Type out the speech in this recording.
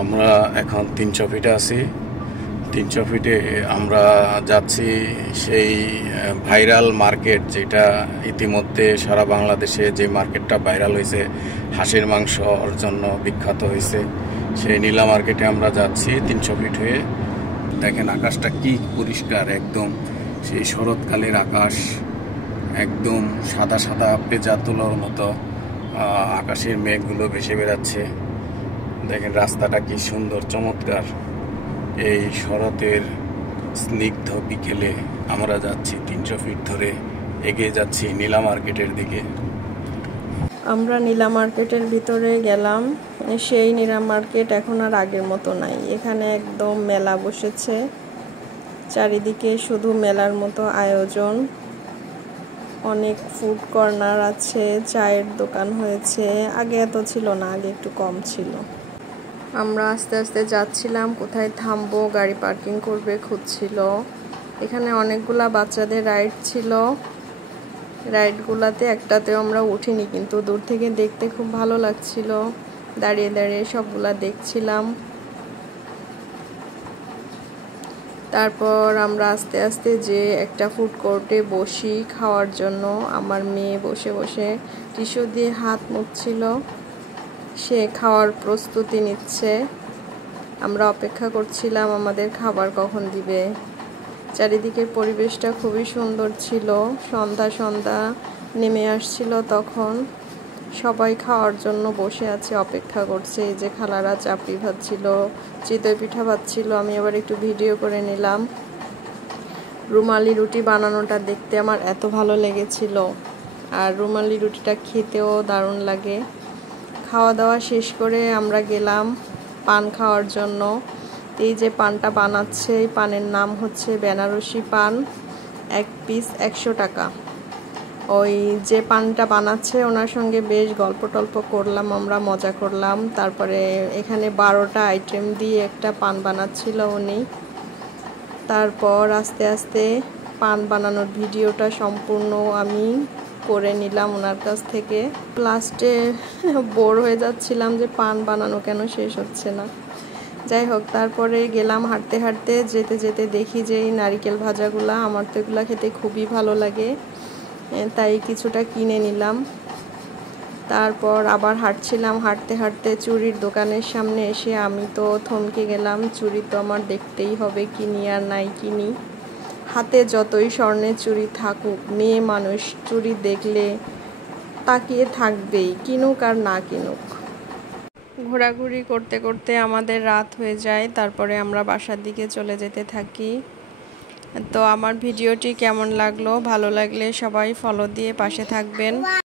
আমরা এখন 300 ফিটে আছি। 300 ফিটে আমরা যাচ্ছি সেই ভাইরাল মার্কেট, যেটা ইতিমধ্যে সারা বাংলাদেশে যে মার্কেটটা ভাইরাল হয়েছে, হাঁসের মাংসর জন্য বিখ্যাত হয়েছে, সেই নীলা মার্কেটে আমরা যাচ্ছি 300 ফিট হয়ে। দেখেন আকাশটা কি পরিষ্কার, একদম সেই শরৎকালের আকাশ, একদম সাদা সাদা পেঁজা তুলোর মতো আকাশের মেঘগুলো ভেসে বেড়াচ্ছে। দেখেন রাস্তাটা কি সুন্দর, চমৎকার। এই শরতের স্নিগ্ধ বিকেলে আমরা যাচ্ছি 300 ফিট ধরে এগিয়ে যাচ্ছি নীলা মার্কেটের দিকে। আমরা নীলা মার্কেটের ভিতরে গেলাম। সেই নীলা মার্কেট এখন আর আগের মতো নাই। এখানে একদম মেলা বসেছে, চারিদিকে শুধু মেলার মতো আয়োজন। অনেক ফুড কর্নার আছে, চায়ের দোকান হয়েছে। আগে এত ছিল না, আগে একটু কম ছিল। আমরা আস্তে আস্তে যাচ্ছিলাম, কোথায় থামবো, গাড়ি পার্কিং করবে খুঁজছিল। এখানে অনেকগুলা বাচ্চাদের রাইড ছিল। রাইডগুলাতে একটাতেও আমরা উঠিনি, কিন্তু দূর থেকে দেখতে খুব ভালো লাগছিল। দাঁড়িয়ে দাঁড়িয়ে সবগুলা দেখছিলাম। তারপর আমরা আস্তে আস্তে যে একটা ফুড কোর্টে বসি খাওয়ার জন্য। আমার মেয়ে বসে বসে টিস্যু দিয়ে হাত মুছছিল, সে খাওয়ার প্রস্তুতি নিচ্ছে। আমরা অপেক্ষা করছিলাম আমাদের খাবার কখন দিবে। চারিদিকের পরিবেশটা খুবই সুন্দর ছিল। সন্ধ্যা সন্ধ্যা নেমে আসছিল তখন। সবাই খাওয়ার জন্য বসে আছে, অপেক্ষা করছে। এই যে খালারা চাপড়ি ভাজছিল, চিতই পিঠা ভাজছিল। আমি আবার একটু ভিডিও করে নিলাম। রুমালি রুটি বানানোটা দেখতে আমার এত ভালো লেগেছিল, আর রুমালি রুটিটা খেতেও দারুণ লাগে। খাওয়া দাওয়া শেষ করে আমরা গেলাম পান খাওয়ার জন্য। এই যে পানটা বানাচ্ছে, এই পানের নাম হচ্ছে বেনারসি পান। এক পিস 100 টাকা। ওই যে পানটা বানাচ্ছে ওনার সঙ্গে বেশ গল্প টল্প করলাম, আমরা মজা করলাম। তারপরে এখানে 12টা আইটেম দিয়ে একটা পান বানাচ্ছিল উনি। তারপর আস্তে আস্তে পান বানানোর ভিডিওটা সম্পূর্ণ আমি করে নিলাম ওনার কাছ থেকে। লাস্টে বোর হয়ে যাচ্ছিলাম যে পান বানানো কেন শেষ হচ্ছে না। যাই হোক, তারপরে গেলাম হাঁটতে হাঁটতে। যেতে যেতে দেখি যে এই নারিকেল ভাজাগুলা, আমার তো এগুলা খেতে খুবই ভালো লাগে, তাই কিছুটা কিনে নিলাম। তারপর আবার হাঁটছিলাম, হাঁটতে হাঁটতে চুড়ির দোকানের সামনে এসে আমি তো থমকে গেলাম। চুড়ি তো আমার দেখতেই হবে, কিনি আর নাই কিনি। হাতে যতই স্বর্ণের চুড়ি থাকুক, মেয়ে মানুষ চুড়ি দেখলে তাকিয়ে থাকবেই, কিনুক আর না কিনুক। ঘোরাঘুরি করতে করতে আমাদের রাত হয়ে যায়। তারপরে আমরা বাসার দিকে চলে যেতে থাকি। তো আমার ভিডিওটি কেমন লাগলো, ভালো লাগলে সবাই ফলো দিয়ে পাশে থাকবেন।